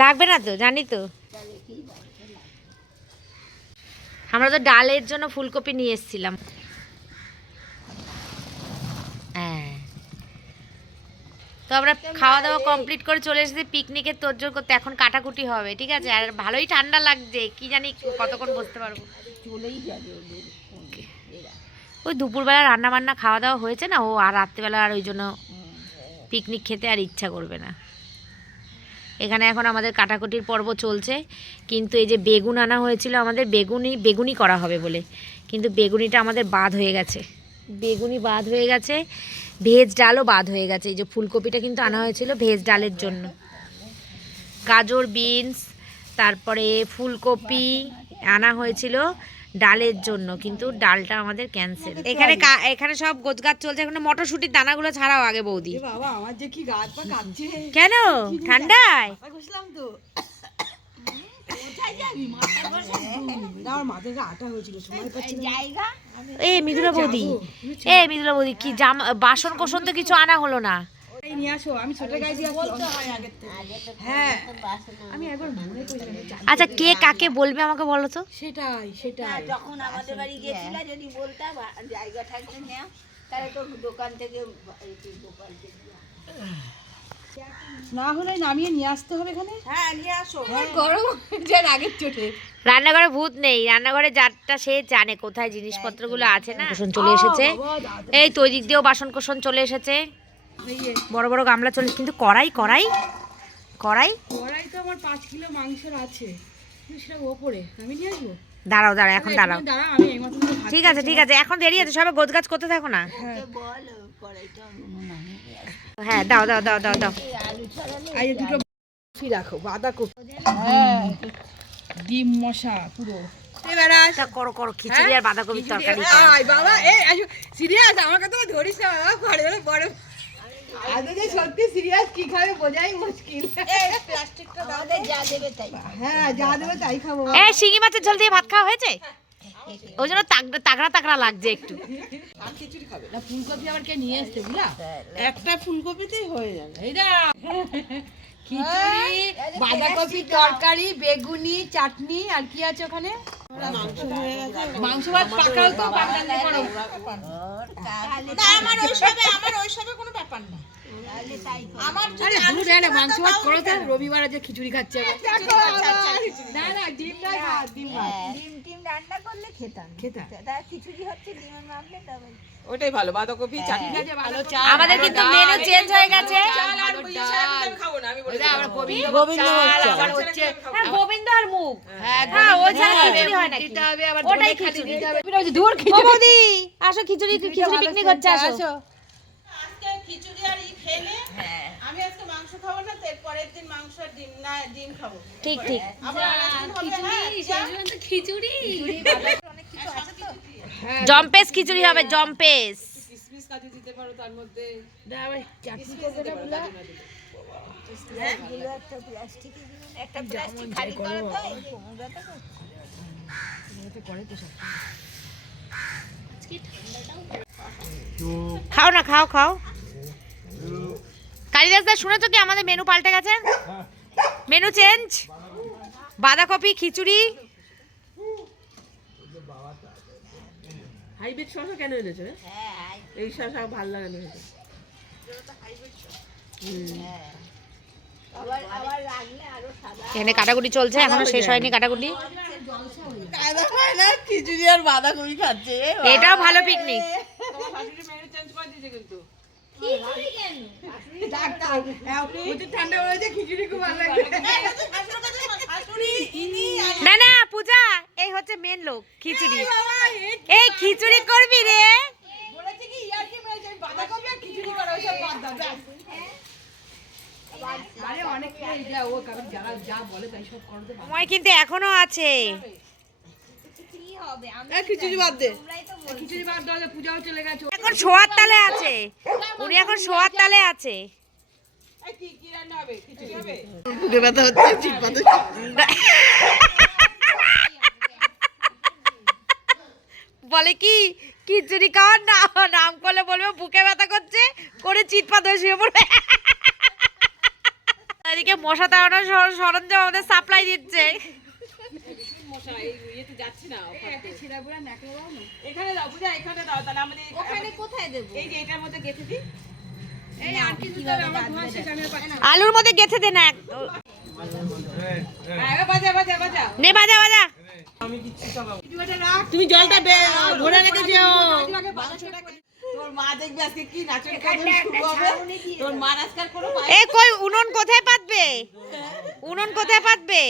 লাগবে। না তো জানি তো। আমরা তো ডালের জন্য ফুলকপি নিয়ে এসেছিলাম। হ্যাঁ। তো আমরা খাওয়া দাওয়া কমপ্লিট করে চলে এসেছি পিকনিকের তোরজোর করতে। এখন কাটাকুটি হবে ঠিক আছে? আর ভালোই ঠান্ডা লাগছে কি জানি কতক্ষণ বসতে পারব। চলেই যাবে ওই দুপুরবেলা রান্না বান্না খাওয়া দাওয়া হয়েছে না? ও আর রাত্রেবেলা আর ওই জন্য পিকনিক খেতে আর ইচ্ছা করবে না। এখানে এখন আমাদের কাটাকুটির পর্ব চলছে, কিন্তু এই যে বেগুন আনা হয়েছিল আমাদের, বেগুনি বেগুনি করা হবে বলে। কিন্তু বেগুনিটা আমাদের বাদ হয়ে গেছে। বেগুনি বাদ হয়ে গেছে, ভেজ ডালও বাদ হয়ে গেছে। এই যে ফুলকপিটা কিন্তু আনা হয়েছিল ভেজ ডালের জন্য। গাজর, বিনস, তারপরে ফুলকপি আনা হয়েছিল। ডালের জন্য কিন্তু ডালটা আমাদের ক্যান্সেল এখানে কা- এখানে সব গোছগাছ চলছে এখানে মটরশুটির দানাগুলো ছাড়াও আগে বৌদি। বাবা আমার যে কি গাছ পা কাঁপছে কেন? ঠান্ডায়? বসলাম তো। কোথায় যাবি? মাথা বসে না আমার মাথায় আটা হয়েছিল সময় পাচ্ছি না। জায়গা? এ মিদুলা বৌদি। এ মিদুলা বৌদি কি জামা বাসন কোসন তো কিছু আনা হলো না। হ্যাঁ মনে। আচ্ছা কে কাকে বলবে আমাকে বলো তো? সেটাই না, সেটাই যখন আমাদের বাড়ি গেছিল যদি বলতাম জায়গা থাকলে নেও তাহলে তো দোকান থেকে দোকান থেকে না হলে নামিয়ে নিয়ে আসতে হবে এখানে? হ্যাঁ নিয়ে আসো। গরম যার আগের চোটে। রান্নাঘরে ভূত নেই। রান্নাঘরে যারটা সে জানে কোথায় জিনিসপত্রগুলো আছে না। চলে এসেছে। এই তো দিক দিয়েও বাসন কোসন চলে এসেছে। বড় বড় গামলা চলে কিন্তু কড়াই কড়াই কড়াই। কড়াই তো আমার পাঁচ কিলো মাংসের আছে। সেটা ওপরে আমি নিয়ে আসব? দাঁড়াও দাঁড়াও এখন দাঁড়াও। একটু দাঁড়া আমি এইমাত্র তো ভাত ঠিক আছে ঠিক আছে এখন দেরি আছে সবাই গোছগাছ করতে থাকো না। আসবে। হ্যাঁ দাও দাও দাও দাও দাও। দুটো রাখো বাঁধাকপি হ্যাঁ ডিম মশা পুরো। এবার আস। এটা করো করো খিচুড়ি আর বাঁধাকপির তরকারি বাবা এই সিরিয়াস আমাকে তো ধরিস না ঘরে বড় আজ যে সত্যি সিরিয়াস কি খাবে বোঝাই মুশকিল। আমাদের যা দেবে তাই। হ্যাঁ যা দেবে তাই খাব। এ শিঙি মাছের ঝোল দিয়ে ভাত খাওয়া হয়েছে? ওই জন্য তাগড়া লাগছে একটু। না ফুলকপি আবার কে নিয়ে আসতে বুঝলা? একটা ফুলকপিতেই হয়ে যাবে। এই খিচুড়ি বাঁধাকপি তরকারি বেগুনি চাটনি আর কি আছে ওখানে? মাংস ভাত পাকাও তো করো না আমার ওইসবে আমার ওইসবে কোনো ব্যাপার না। আমার আরে দুধ এনে মাংস ভাত করো তো রবিবার আজ খিচুড়ি খাচ্ছে। না না ডিম নাই ভাত ডিম ডিম রান্না করলে খেতাম। খেতাম। খিচুড়ি হচ্ছে ডিমের মামলে তবে ওটাই ভালো বাঁধাকপি চাটনি। আছে ভালো চা আমাদের কিন্তু মেনু চেঞ্জ হয়ে গেছে। খাব না আমি বলে আমরা গোবিন্দ হ্যাঁ আর মুখ হ্যাঁ হ্যাঁ, ও ছাড়া খিচুড়ি হয় নাকি? দিতে হবে আবার ওটাই খিচুড়ি। দূর খিচুড়ি বৌদি আসো খিচুড়ি খিচুড়ি পিকনিক হচ্ছে আসো। আজকে খিচুড়ি আর ই খেলে আমি আজকে মাংস খাব না তো হবে, হ্যাঁ, জম্পেস খিচুড়ি হবে জম্পেস কিসমিস কাজু দিতে পারো তার মধ্যে। আবার চাটনি করবে না। বলে এগুলো একটা প্লাস্টিকে দিবেন একটা প্লাস্টিক খালি করো তো এই যে মোমবাতি তো। খাও না খাও খাও। কালিদাস দা শুনেছো কি আমাদের মেনু পাল্টে গেছে? মেনু চেঞ্জ বাঁধাকপি খিচুড়ি? হাইব্রিড শসা কেন এনেছো রে? হ্যাঁ এই শসা ভালো লাগে না খেতে। আবার আবার রাখলে আরও সাদা এখানে কাটাকুটি চলছে এখনও শেষ হয়নি কাটাকুটি। খিচুড়ি আর বাঁধাকপি খাচ্ছে এটাও ভালো পিকনিক মেনু ঠান্ডা হয়েছে খিচুড়ি খুব ভালো লাগে। না না পূজা এই হচ্ছে মেন লোক খিচুড়ি। এই খিচুড়ি করবি রে? কিন্তু এখনও আছে। এই খিচুড়ি বাদ দে। খিচুড়ি বাদ দাও পূজাও চলে গেছে। এখন শোয়ার তালে আছে। উনি এখন শোয়ার তালে আছে। বলে কি? খিচুড়ি খাওয়ার না নাম করলে বলবে বুকে ব্যথা করছে করে চিৎপাত হয়ে শুয়ে পড়বে। মশা তাড়ানোর সরঞ্জাম আমাদের সাপ্লাই দিচ্ছে। এখানে দাও বুঝা এখানে দাও তাহলে আমাদের ওখানে কোথায় দেবো? এই যে এটার মধ্যে গেঁথে দিই। আলুর মধ্যে গেথে দে না এক- হ্যাঁ, নে বাজা বাজা। তুমি জলটা ভরে রেখে যেও এ কই উনুন কোথায় পাতবে? উনুন পাতবে?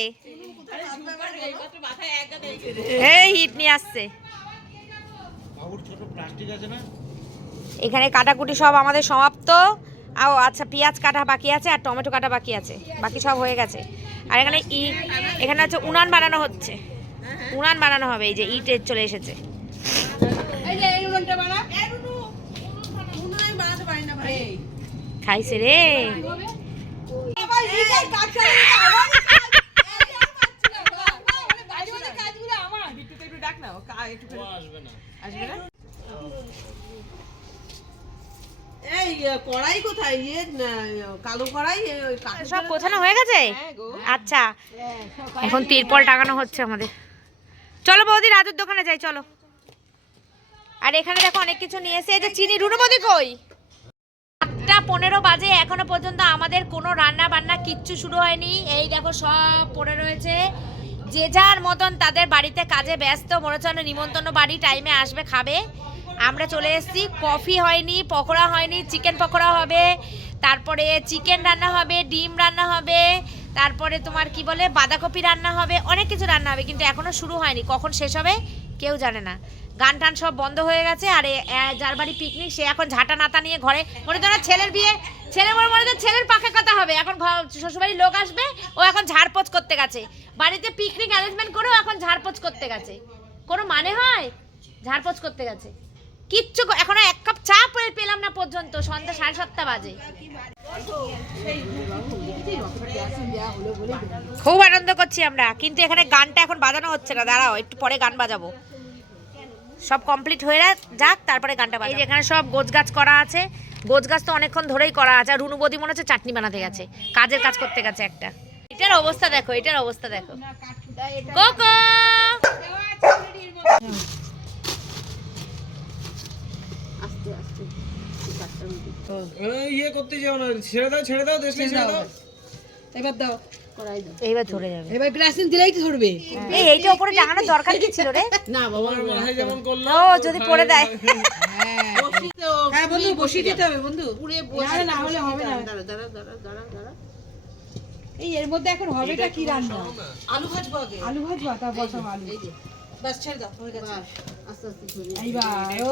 এই হিট নিয়ে আসছে। এখানে কাটাকুটি সব আমাদের সমাপ্ত। আও আচ্ছা পেঁয়াজ কাটা বাকি আছে আর টমেটো কাটা বাকি আছে। বাকি সব হয়ে গেছে। আর এখানে ই এখানে হচ্ছে উনান বানানো হচ্ছে। উনান বানানো হবে এই যে ইটের চলে এসেছে। এই যে এই উনুনটা বানা। উনুন আমি বানাতে পারি না। ভাই খাইছে রে এই কড়াই কোথায়? ইয়ে কালো কড়াই সব গোছানো হয়ে গেছে? আচ্ছা। এখন তিরপল টাঙানো হচ্ছে আমাদের। চলো বৌদি রাজুর দোকানে যাই চলো। আর এখানে দেখো অনেক কিছু নিয়ে এসে এই যে চিনি রুনু বৌদি কই? আটটা পনেরো বাজে এখনও পর্যন্ত আমাদের কোনো রান্না বান্না কিচ্ছু শুরু হয়নি। এই দেখো সব পড়ে রয়েছে। যে যার মতন তাদের বাড়িতে কাজে ব্যস্ত মনে হচ্ছে নিমন্ত্রণ বাড়ি টাইমে আসবে খাবে। আমরা চলে এসেছি। কফি হয়নি, পকোড়া হয়নি, চিকেন পকোড়া হবে, তারপরে চিকেন রান্না হবে, ডিম রান্না হবে, তারপরে তোমার কি বলে, বাঁধাকপি রান্না হবে, অনেক কিছু রান্না হবে, কিন্তু এখনও শুরু হয়নি। কখন শেষ হবে কেউ জানে না। গান টান সব বন্ধ হয়ে গেছে, আর যার বাড়ি পিকনিক সে এখন ঝাঁটা নাতা নিয়ে ঘরে। মনে তো ছেলের বিয়ে, ছেলে মনে মনে তো ছেলের পাখে কথা হবে। এখন শ্বশুরবাড়ির লোক আসবে, ও এখন ঝাড়পোছ করতে গেছে। বাড়িতে পিকনিক অ্যারেঞ্জমেন্ট করেও এখন ঝাড়পোছ করতে গেছে। কোনো মানে হয়? ঝাড়পোছ করতে গেছে। কিচ্ছু এখনও এক কাপ চা পেলাম না পর্যন্ত সন্ধ্যা সাড়ে সাতটা বাজে। খুব আনন্দ করছি আমরা কিন্তু এখানে গানটা এখন বাজানো হচ্ছে না দাঁড়াও একটু পরে গান বাজাবো। সব কমপ্লিট হয়ে যাক তারপরে গানটা যে এখানে সব গোছ গাছ করা আছে গোছ গাছ তো অনেকক্ষণ ধরেই করা আছে আর রুনু বদি মনে হচ্ছে চাটনি বানাতে গেছে কাজের কাজ করতে গেছে একটা। এটার অবস্থা দেখো এটার অবস্থা দেখো। কোকো! ইয়ে করতে যাও না ছেড়ে দাও ছেড়ে দাও দেশটা ছেড়ে দাও। এবার দাও। এইবার ধরে যাবে। এবার গ্লাসিন দিলেই তো ধরবে। এই এইটা উপরে টাঙানোর দরকার কি ছিল রে? না বাবা মাথায় যেমন করল ও যদি পড়ে দেয়। হ্যাঁ। বন্ধু বসিয়ে দিতে হবে বন্ধু। পুরে বসে না হলে হবে না এই এর মধ্যে এখন হবেটা কি রান্না? আলু ভাজবো আগে। আলু ভাজবো তার বসাবো আলু। বাস ছেড়ে দাও হয়ে গেছে। ও।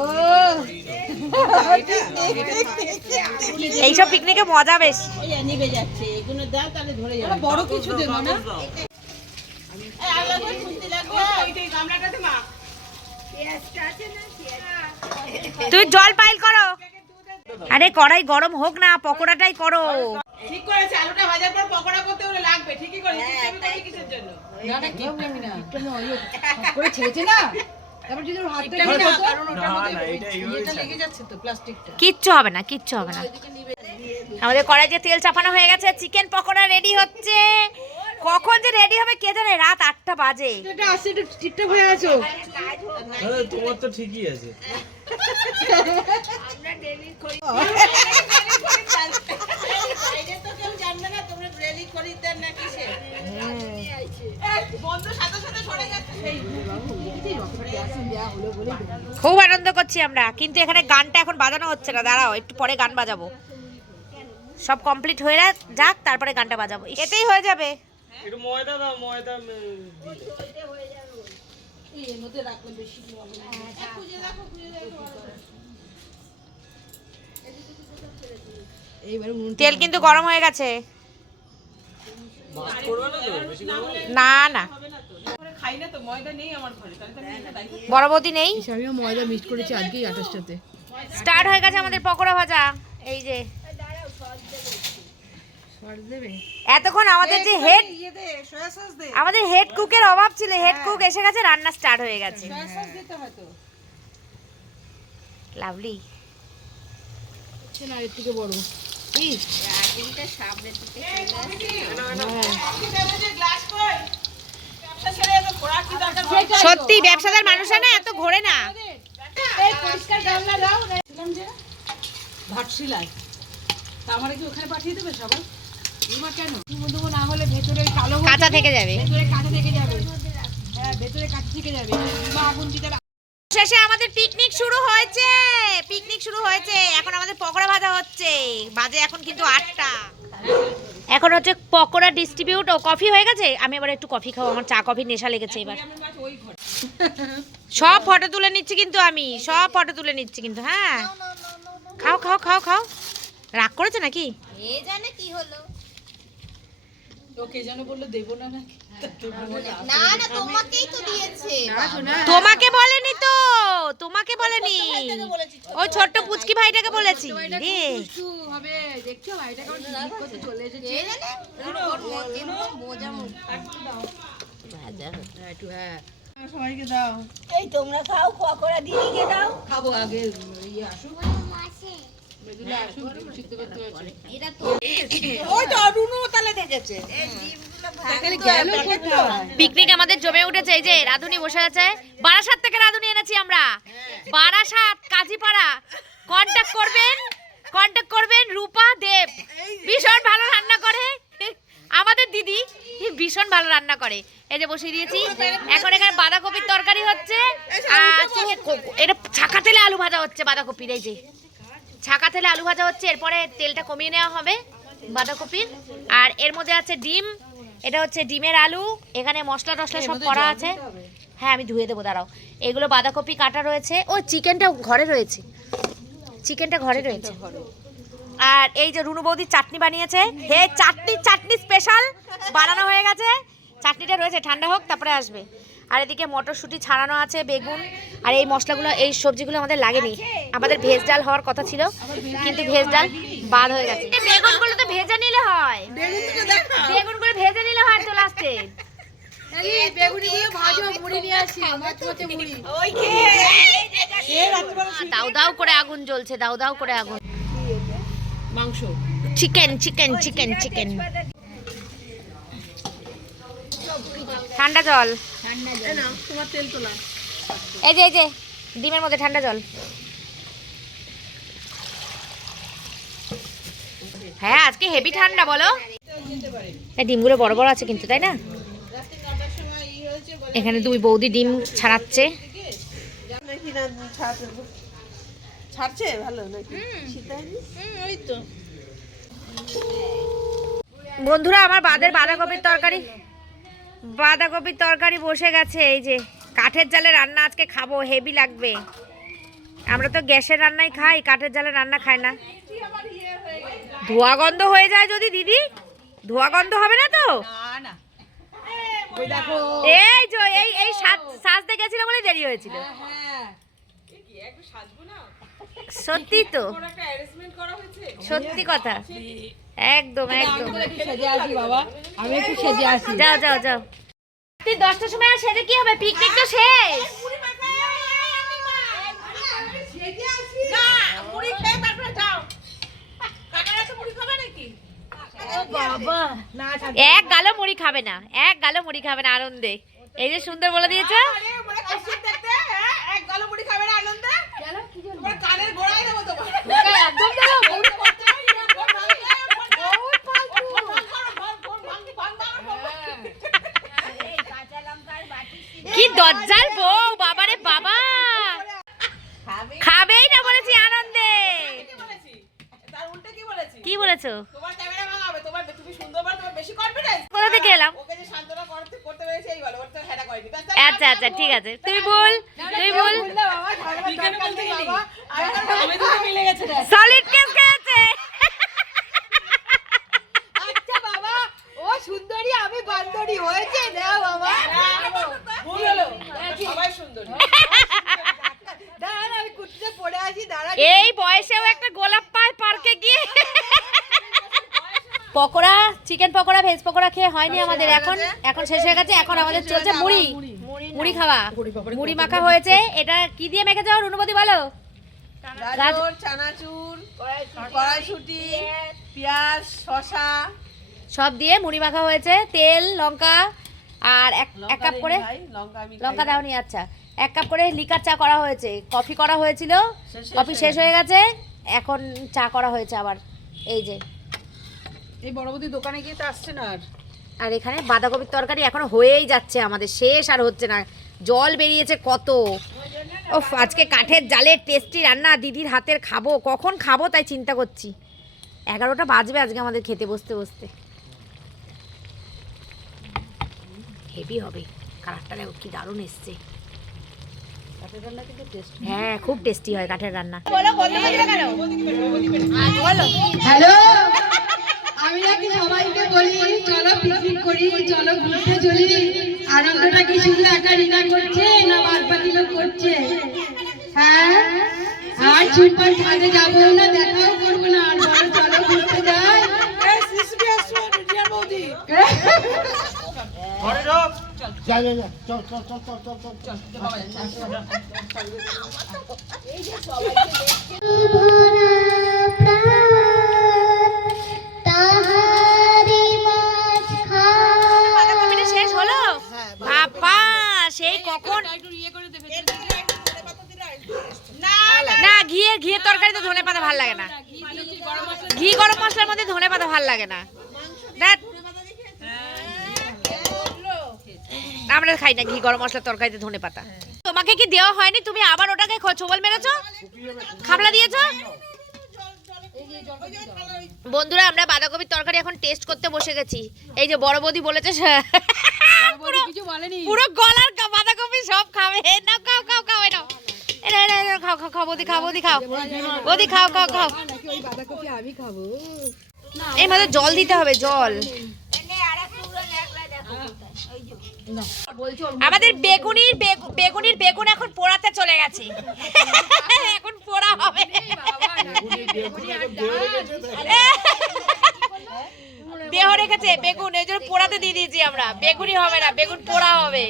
এইসব পিকনিকে মজা বেশ। নিবে যাচ্ছে এগুলো দাও তাহলে ধরে যাবে। বড় কিছু দেবো না? এই আর লাগবে। খুন্তি লাগবে ওইটাই গামলাটাতে মা। তুই জল পাইল করো। আরে কড়াই গরম হোক না পকোড়াটাই করো। ঠিক করেছে আলুটা ভাজার পর পকোড়া করতে হলে লাগবে ঠিকই করেছে আমি কিসের জন্য? না না কেউ না করে ছেড়েছে না? কিচ্ছু হবে না কিচ্ছু হবে না। আমাদের কড়াইতে তেল চাপানো হয়ে গেছে চিকেন পকোড়া রেডি হচ্ছে। কখন যে রেডি হবে কে জানে? রাত আটটা বাজে। এটা আসছে একটু ঠিকঠাক হয়ে আছো তোমার তো ঠিকই আছে। বাইরে তো কেউ জানবে না তোমরা রেডি করি দেন না কিসে বন্ধু সাথে সাথে সরে যাচ্ছে খুব আনন্দ করছি আমরা কিন্তু এখানে গানটা এখন বাজানো হচ্ছে না। দাঁড়াও একটু পরে গান বাজাবো। সব কমপ্লিট হয়ে যাক তারপরে গানটা বাজাবো। এতেই হয়ে যাবে। একটু ময়দা দাও ময়দা এইবার উনুন তেল কিন্তু গরম হয়ে গেছে। না না না। করে খাই না তো ময়দা নেই আমিও ময়দা মিক্স করেছি আজকেই স্টার্ট হয়ে গেছে আমাদের পকোড়া ভাজা। এই যে এতক্ষণ আমাদের যে হেড ইয়ে দে সয়া সস দে। আমাদের হেড কুকের অভাব ছিল হেড কুক এসে গেছে রান্না স্টার্ট হয়ে গেছে। সয়া সস দিতে হয়তো লাভলি থেকে বড়। কি? দরকার? সত্যি ব্যবসাদার মানুষরা না এত ঘোরে না। ভাটশিলায়। তা আমার কি ওখানে পাঠিয়ে দেবে সবাই? না হলে ভেতরে কালো কাঁচা থেকে যাবে। ভেতরে কাঁচা থেকে যাবে। হ্যাঁ ভেতরে কাঁচা থেকে যাবে। ইমা আগুন দিতে শেষে আমাদের পিকনিক শুরু হয়েছে। পিকনিক শুরু হয়েছে। এখন আমাদের পকোড়া ভাজা হচ্ছে। বাজে এখন কিন্তু আটটা। এখন হচ্ছে পকোড়া ডিস্ট্রিবিউট ও কফি হয়ে গেছে? আমি এবার একটু কফি খাব। আমার চা কফি নেশা লেগেছে এবার। সব ফটো তুলে নিচ্ছি কিন্তু আমি। সব ফটো তুলে নিচ্ছি কিন্তু হ্যাঁ। খাও খাও খাও খাও। রাগ করেছে নাকি? এ জানে কি হলো? ওকে যেন বলল দেবো না নাকি? না না তোমাকেই তো দিয়েছে। তোমাকে বলেনি তো তোমাকে বলেনি। ওই ছোট্ট পুচকি ভাইটাকে বলেছি। রে। হবে। দেখছ কেমন করতে চলে এসেছে। হ্যাঁ, হ্যাঁ সবাইকে দাও। এই তোমরা খাও পকোড়া দিদিকে দাও। খাব আগে ইয়ে আসুক। পিকনিক আমাদের জমে উঠেছে এই যে রাধুনি বসে আছে। বারাসাত থেকে রাধুনি এনেছি আমরা। বারাসাত কাজীপাড়া। কন্টাক্ট করবেন কন্টাক্ট করবেন রূপা দেব। ভীষণ ভালো রান্না করে। আমাদের দিদি ভীষণ ভালো রান্না করে। এই যে বসিয়ে দিয়েছি। এখন এখানে বাঁধাকপির তরকারি হচ্ছে। আর এটা ছাকা তেলে আলু ভাজা হচ্ছে বাঁধাকপির এই যে। ছাকা তেলে আলু ভাজা হচ্ছে এরপরে তেলটা কমিয়ে নেওয়া হবে বাঁধাকপির। আর এর মধ্যে আছে ডিম এটা হচ্ছে ডিমের আলু এখানে মশলা টশলা সব করা আছে। হ্যাঁ আমি ধুয়ে দেবো দাঁড়াও। এগুলো বাঁধাকপি কাটা রয়েছে। ও চিকেনটা ঘরে রয়েছে। চিকেনটা ঘরে রয়েছে। আর এই যে রুনু বৌদি চাটনি বানিয়েছে হে চাটনি চাটনি স্পেশাল বানানো হয়ে গেছে। চাটনিটা রয়েছে ঠান্ডা হোক তারপরে আসবে। আর এদিকে মটরশুঁটি ছাড়ানো আছে বেগুন আর এই মশলাগুলো এই সবজিগুলো আমাদের লাগেনি। আমাদের ভেজ ডাল হওয়ার কথা ছিল কিন্তু ভেজ ডাল বাদ হয়ে গেছে। বেগুনগুলো তো ভেজে নিলে হয়। বেগুনগুলো ভেজে নিলে হয় তো লাস্টে দাউ দাউ করে আগুন জ্বলছে দাউ দাউ করে আগুন। মাংস। চিকেন চিকেন চিকেন চিকেন ঠান্ডা জল। এই যে এই যে ডিমের মধ্যে ঠান্ডা জল। হ্যাঁ আজকে হেভি ঠান্ডা বলো। এই ডিমগুলো বড় বড় আছে কিন্তু তাই না? এখানে দুই বৌদি ডিম ছাড়াচ্ছে। নাকি না ছাড়ছে ছাড়ছে ভালো নাকি ওই তো। বন্ধুরা আমার বাদের বাঁধাকপির তরকারি। বাঁধাকপির তরকারি বসে গেছে, এই যে কাঠের জালে রান্না আজকে খাব, হেভি লাগবে। আমরা তো গ্যাসের রান্নাই খাই, কাঠের জালে রান্না খাই না। ধোয়া গন্ধ হয়ে যায় যদি, দিদি? ধোয়া গন্ধ হবে না তো? এই যে, এই এই সাজ, সাজতে গেছিল বলে দেরি হয়েছিল। হ্যাঁ সত্যি তো। সত্যি কথা। একদম একদম। আমি একটু সেজে আসি বাবা। আমি একটু সেজে আসি। যাও যাও যাও। তুই দশটার সময় আর সেজে কি হবে? পিকনিক তো শেষ। এক গালো মুড়ি খাবে না এক গালো মুড়ি খাবে না আনন্দে। এই যে সুন্দর বলে দিয়েছে? এক গালো মুড়ি খাবে না আনন্দে তোমার কানের গোড়ায় দেবো তোমার একদম দাও দজ্জাল বউ বাবারে বাবা। খাবেই না বলেছি আনন্দে। কি বলেছ? তুমি কোথা থেকে এলাম? আচ্ছা আচ্ছা ঠিক আছে। তুই বল তুই বল। সলিড কেস খেয়েছে আচ্ছা বাবা ও সুন্দরী আমি বান্দরী হয়েছে না বাবা ভুল হলো সবাই সুন্দর দাঁড়ান আমি কুটিতে পড়ে আসি দাঁড়া এই বয়সেও একটা গোলাপ পায় পার্কে গিয়ে পকোড়া চিকেন পকোড়া ভেজ পকোড়া খেয়ে হয়নি আমাদের। এখন এখন শেষ হয়ে গেছে এখন আমাদের চলছে মুড়ি। মুড়ি। খাওয়া। মুড়ি মাখা হয়েছে। এটা কি দিয়ে মেখে যাওয়ার অনুমতি বলো? গাজর চানাচুর কড়াইশুটি পেঁয়াজ। শশা সব দিয়ে মুড়ি মাখা হয়েছে তেল লঙ্কা আর এক এক কাপ করে লঙ্কা আমি লঙ্কা দাওনি আচ্ছা। এক কাপ করে লিকার চা করা হয়েছে। কফি করা হয়েছিল কফি শেষ হয়ে গেছে এখন চা করা হয়েছে আবার এই যে। এই বড়বতী দোকানে গিয়ে তো আসছে না আর। আর এখানে বাঁধাকপির তরকারি এখন হয়েই যাচ্ছে আমাদের শেষ আর হচ্ছে না। জল বেরিয়েছে কত। ওফ আজকে কাঠের জালের টেস্টি রান্না দিদির হাতের খাব। কখন খাব তাই চিন্তা করছি। এগারোটা বাজবে আজকে আমাদের খেতে বসতে বসতে। হেভি হবে। কালারটা দেখো কি দারুণ এসছে কাঠের রান্না কিন্তু টেস্ট হ্যাঁ খুব টেস্টি হয় কাঠের রান্না। হ্যালো আমি নাকি সবাইকে বলি চলো পিকনিক করি চলো ঘুরতে চলি। আনন্দটা কি শুধু একা রিনা করছে না বাদ লোক করছে? হ্যাঁ? আর চুপপাট কাজে যাব না দেখাও করব না। আর বলো চলো ঘুরতে যাই। বাঁধাকপিটা শেষ হলো? বাবা সেই কখন? না ঘিয়ের ঘিয়ের তরকারিতে ধনে পাতা ভালো লাগে না। ঘি গরম মশলার মধ্যে ধনে পাতা ভালো লাগে না। আমরা খাই না ঘি গরম মশলার তরকারিতে ধনে পাতা। তোমাকে কি দেওয়া হয়নি? তুমি আবার ওটাকে ছোবল মেরেছো? খাবলা দিয়েছ? বন্ধুরা আমরা বাঁধাকপির তরকারি এখন টেস্ট করতে বসে গেছি। এই যে বড় বৌদি বলেছে পুরো- গলার বাঁধাকপি সব খাবে। না খাও খাও খাও নাও, খাও খাও খাও বৌদি খাও বৌদি খাও। বৌদি এই জল দিতে হবে জল। আমাদের বেগুনির বেগুনির বেগুন এখন পোড়াতে চলে গেছে। এখন পোড়া হবে। দেহ রেখেছে বেগুন এই জন্য পোড়াতে দিয়ে দিয়েছি আমরা। বেগুনি হবে না বেগুন পোড়া হবে।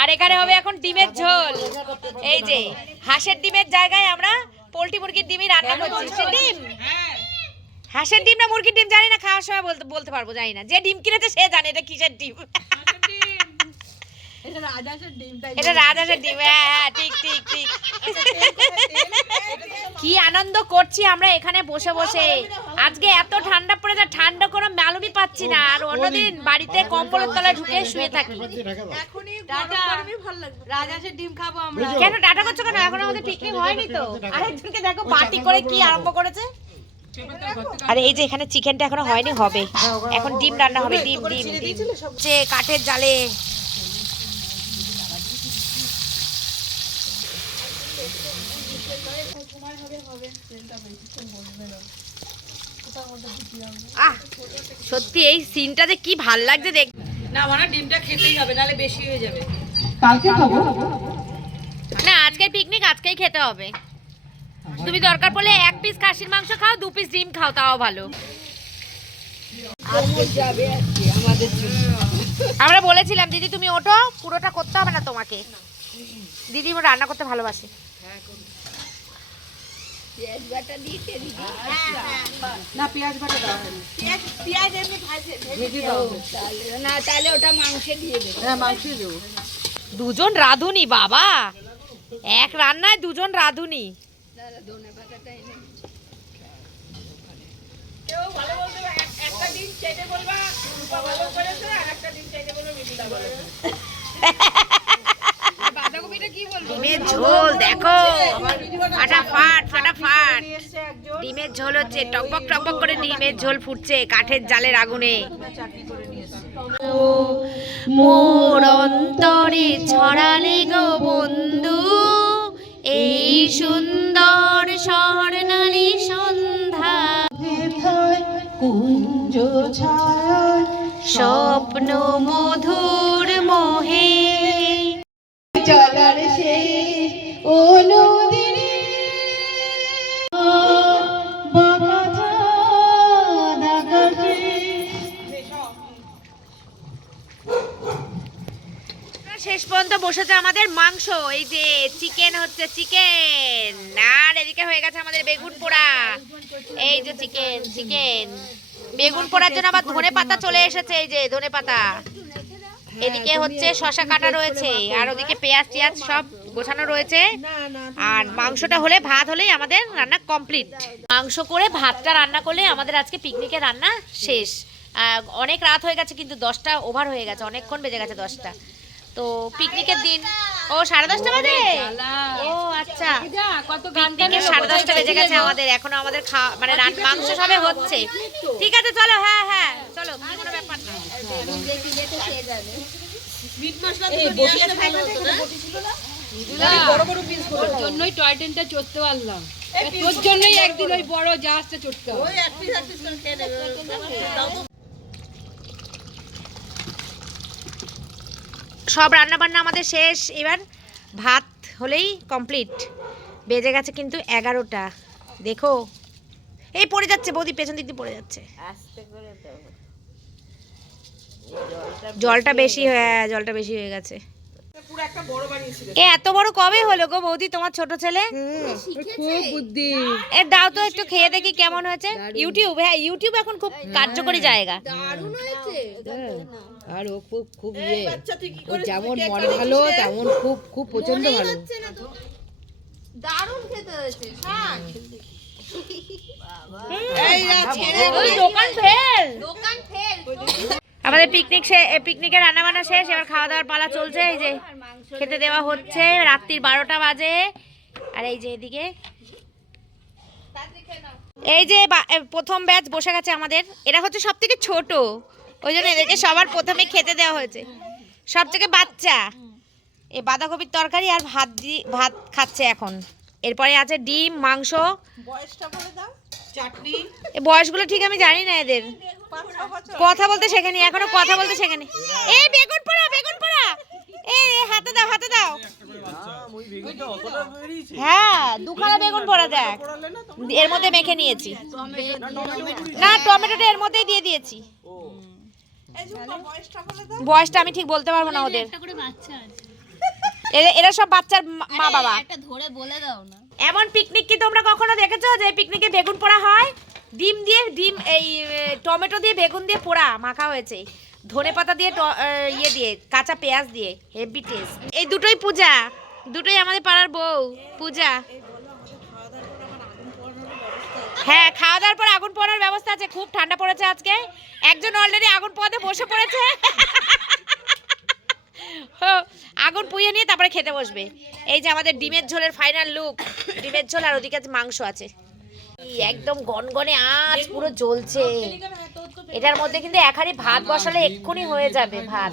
আর এখানে হবে এখন ডিমের ঝোল। এই যে হাঁসের ডিমের জায়গায় আমরা পোলট্রি মুরগির ডিমই রান্না করছি। ডিম। হাঁসের ডিম না মুরগির ডিম জানি না খাওয়ার সময় বলতে বলতে পারব জানি না। যে ডিম কিনেছে সে জানে এটা কিসের ডিম। এটা রাজহাঁসের ডিম এটা রাজহাঁসের ডিম হ্যাঁ হ্যাঁ ঠিক ঠিক ঠিক। কি আনন্দ করছি আমরা এখানে বসে বসে। আজকে এত ঠান্ডা পড়েছে ঠান্ডা কোনো মালুমই পাচ্ছি না। আর অন্যদিন বাড়িতে কম্বলের তলায় ঢুকে শুয়ে থাকি। রাজহাঁসের ডিম খাব আমরা। কেন টাটা করছ কেন? এখন আমাদের পিকনিক হয়নি তো? আরেকজনকে দেখো পার্টি করে কি আরম্ভ করেছে? আরে এই যে এখানে চিকেনটা এখনও হয়নি হবে। এখন ডিম রান্না হবে ডিম ডিম ডিম। যে কাঠের জালে। আহ সত্যি এই সিনটা যে কি ভালো লাগছে দেখ। না আমার ডিমটা খেতেই হবে নালে বেশি হয়ে যাবে। কালকে খাব? না আজকের পিকনিক আজকেই খেতে হবে। তুমি দরকার পড়লে এক পিস খাসির মাংস খাও দু পিস ডিম খাও তাও ভালো। আমরা বলেছিলাম দিদি তুমি ওঠো পুরোটা করতে হবে না তোমাকে। দিদি রান্না করতে ভালোবাসে। পেঁয়াজ বাটা দিতে দিদি না পেঁয়াজ বাটা দাও। পেঁয়াজ পেঁয়াজ এমনি ভেজে দাও। না তাহলে ওটা মাংসে দিয়ে দেবো। হ্যাঁ মাংস দেবো। দুজন রাঁধুনি বাবা। এক রান্নায় দুজন রাঁধুনি। দাদা ধনে পাতাটা এনে দিচ্ছি। ডিমের ঝোল দেখো। ফাটাফাট ফাটাফাট। ডিমের ঝোল হচ্ছে টকবক টকবক করে ডিমের ঝোল ফুটছে কাঠের জালের আগুনে। মোর অন্তরে ছড়ালে গো বন্ধু এই সুন্দর ছায় স্বপ্ন মধুর মোহে। চলার শেষ ও নদীর শেষ পর্যন্ত বসেছে আমাদের মাংস এই যে চিকেন হচ্ছে চিকেন। আর এদিকে হয়ে গেছে আমাদের বেগুন পোড়া। এই যে চিকেন চিকেন। বেগুন পোড়ার জন্য আবার ধনে পাতা চলে এসেছে, এই যে ধনে পাতা। এদিকে হচ্ছে শশা কাটা রয়েছে, আর ওদিকে পেঁয়াজ টিয়াজ সব গোছানো রয়েছে। আর মাংসটা হলে ভাত হলেই আমাদের রান্না কমপ্লিট। মাংস করে ভাতটা রান্না করলে আমাদের আজকে পিকনিকের রান্না শেষ। অনেক রাত হয়ে গেছে, কিন্তু দশটা ওভার হয়ে গেছে, অনেকক্ষণ বেজে গেছে দশটা। তো পিকনিকের দিন ও সাড়ে দশটা বাজে ও আচ্ছা কত সাড়ে দশটা বেজে গেছে আমাদের এখনও আমাদের খাওয়া মানে রান- মাংস সবে হচ্ছে ঠিক আছে চলো হ্যাঁ হ্যাঁ চলো কোনো ব্যাপার না তোর জন্যই টয় ট্রেনটা চড়তে পারলাম তোর জন্যই একদিন ওই বড় জাহাজটা চড়তে হবে ওই এক পিস এক পিস করে খেয়ে নেবে তাও তো সব রান্না বান্না আমাদের শেষ। এবার ভাত হলেই কমপ্লিট বেজে গেছে কিন্তু এগারোটা। দেখো। এই পড়ে যাচ্ছে বৌদি পেছন দিক দিয়ে পড়ে যাচ্ছে। জলটা বেশি হয়ে জলটা বেশি হয়ে গেছে। পুরো একটা বড় বানিয়েছিল এ এত বড় কবে হলো গো বৌদি তোমার ছোট ছেলে? খুব বুদ্ধি এ দাও তো একটু খেয়ে দেখি কেমন হয়েছে। ইউটিউব হ্যাঁ ইউটিউব এখন খুব কার্যকরী জায়গা। আর ও খুব খুব ইয়ে। ও যেমন মন ভালো তেমন খুব খুব প্রচণ্ড ভালো। এই না ছেড়ে ওই আমাদের পিকনিক পিকনিকের রান্না বান্না শেষ এবার খাওয়া দাওয়ার পালা চলছে এই যে খেতে দেওয়া হচ্ছে রাত্রির বারোটা বাজে। আর এই যে এদিকে। এই যে প্রথম ব্যাচ বসে গেছে আমাদের। এরা হচ্ছে সব থেকে ছোট। ওই জন্য এদেরকে সবার প্রথমে খেতে দেওয়া হয়েছে। সব থেকে বাচ্চা। এই বাঁধাকপির তরকারি আর ভাত দিয়ে ভাত খাচ্ছে এখন। এরপরে আছে ডিম মাংস। বয়সটা বলে দাও। চাটনি। এ বয়সগুলো ঠিক আমি জানি না এদের। কথা বলতে শেখেনি এখনও কথা বলতে শেখেনি। এই বেগুন পোড়া বেগুন পোড়া। এই হাতে দাও হাতে দাও। হ্যাঁ দুখানা বেগুন পোড়া দেখ। এর মধ্যে মেখে নিয়েছি। না টমেটোটা এর মধ্যেই দিয়ে দিয়েছি। বয়সটা বলে দাও। আমি ঠিক বলতে পারব না ওদের। এরা- এরা সব বাচ্চার মা- মা বাবা। এমন পিকনিক কি তোমরা কখনো দেখেছ যে পিকনিকে বেগুন পোড়া হয়? ডিম দিয়ে ডিম এই টমেটো দিয়ে বেগুন দিয়ে পোড়া মাখা হয়েছে। ধনে পাতা দিয়ে ট- ইয়ে দিয়ে কাঁচা পেঁয়াজ দিয়ে হেভি টেস্ট এই দুটোই পূজা। দুটোই আমাদের পাড়ার বউ। পূজা। হ্যাঁ খাওয়া দাওয়ার পর আগুন পোড়ার ব্যবস্থা আছে। খুব ঠান্ডা পড়েছে আজকে। একজন অলরেডি আগুন পদে বসে পড়েছে। আগুন পুড়িয়ে নিয়ে তারপরে খেতে বসবে। এই যে আমাদের ডিমের ঝোলের ফাইনাল লুক ডিমের ঝোল আর ওদিকে মাংস আছে। একদম গনগনে আঁচ, পুরো জ্বলছে। এটার মধ্যে কিন্তু এক ভাত বসালে এক্ষুনি হয়ে যাবে ভাত।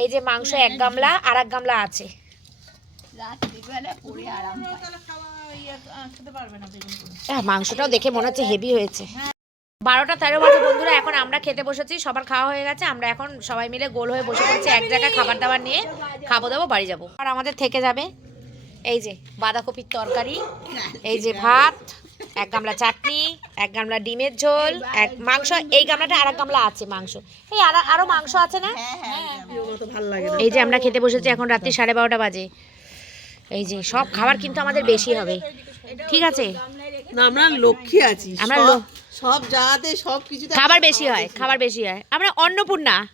এই যে মাংস এক গামলা আর এক গামলা আছে। মাংসটাও দেখে মনে হচ্ছে হেভি হয়েছে। বারোটা তেরো বাজে বন্ধুরা এখন আমরা খেতে বসেছি সবার খাওয়া হয়ে গেছে আমরা এখন সবাই মিলে গোল হয়ে বসে পড়েছি এক জায়গায় খাবার দাবার নিয়ে খাব দাবো বাড়ি যাব। আর আমাদের থেকে যাবে এই যে বাঁধাকপির তরকারি এই যে ভাত এক গামলা চাটনি এক গামলা ডিমের ঝোল এক মাংস এই গামলাটা আর এক গামলা আছে মাংস। এই আর আরও মাংস আছে না? তো ভালো এই যে আমরা খেতে বসেছি এখন রাত্রি সাড়ে বারোটা বাজে। এই যে সব খাবার কিন্তু আমাদের বেশি হবে। ঠিক আছে। না আমরা লক্ষ্মী আছি। আমরা সব- জায়গাতে সব কিছুতে খাবার বেশি হয় খাবার বেশি হয়। আমরা অন্নপূর্ণা।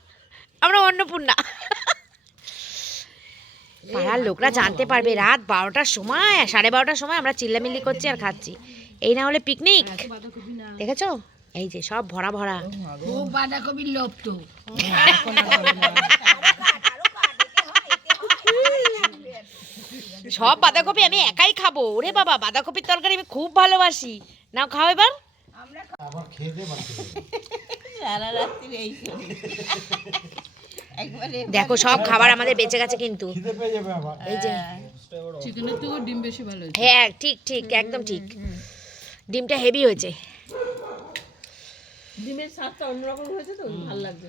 আমরা অন্নপূর্ণা। পাড়ার লোকরা জানতে পারবে রাত বারোটার সময় সাড়ে বারোটার সময় আমরা চিল্লামিল্লি করছি আর খাচ্ছি। এই না হলে পিকনিক দেখেছ? এই যে সব ভরা ভরা। বাঁধাকপির লোভ তো। সব বাঁধাকপি আমি একাই খাব। ওরে বাবা বাঁধাকপির তরকারি আমি খুব ভালোবাসি। নাও খাও এবার। সারা রাত্রি এই দেখো সব খাবার আমাদের বেঁচে গেছে কিন্তু। এই যে। চিকেনের থেকেও ডিম বেশি ভালো হ্যাঁ ঠিক ঠিক একদম ঠিক। ডিমটা হেভি হয়েছে। ডিমের স্বাদটা অন্যরকম হয়েছে তো ভালো লাগছে